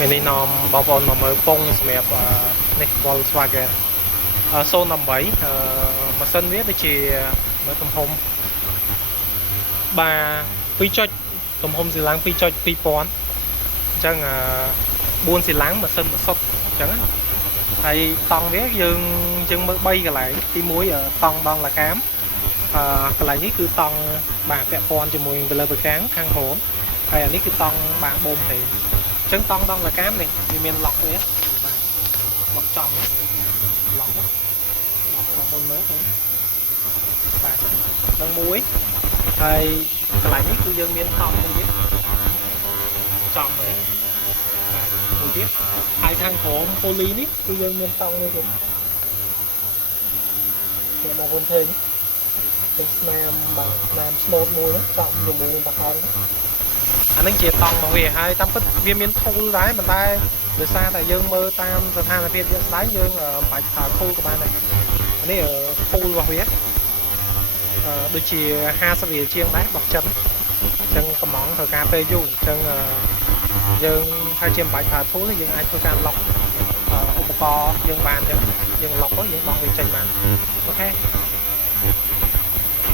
នេះនាំបងប្អូនមកមើលពងសម្រាប់នេះ Volkswagen 08ម៉ាស៊ីនវាដូចជាមើលទំហំបាទ2ចុចទំហំស៊ីឡាំង2.2000អញ្ចឹង4ស៊ីឡាំងម៉ាស៊ីន1សុទ្ធអញ្ចឹងហើយតង់វាយើងមើល3កន្លែងទី1តង់ដងលកាមកន្លែងនេះគឺតង់បាទពាក់ព័ន្ធជាមួយទៅលើប្រកាំងខាងក្រោមហើយអានេះគឺតង់បាទបូមហេអញ្ចឹងតង់ដងលកាមនេះវាមានឡុកវាបាទឡុកចំឡុកបងប្អូនមើលទៅបាទដល់មួយហើយកន្លែងនេះគឺយើងមានតង់មួយទៀតចំហ្នឹងបាទមួយទៀតហើយខាងក្រោមប៉ូលីនេះគឺយើងមានតង់មួយទៀតតែបងប្អូនឃើញเป็นស្នាមបាទស្នាមស្នូតមួយហ្នឹងតង់ជាមួយនឹងបកោអានេះជាតង់របស់វាហើយតាមពិតវាមានធូលដែរប៉ុន្តែដោយសារតែយើងមើលតាមស្ថានភាពជាក់ស្ដែងយើងមិនបាច់ប្រើធូលក៏បានដែរអានេះធូលរបស់វាដូចជា50រៀលជាងដែររបស់ចិនអញ្ចឹងកំងត្រូវការពេលយូរអញ្ចឹងយើងហើយជាមិនបាច់ប្រើធូលទេយើងអាចធ្វើការឡុកឧបករណ៍យើងបានអញ្ចឹងយើងឡុកទៅយើងបង់វាចេញបានអូខេ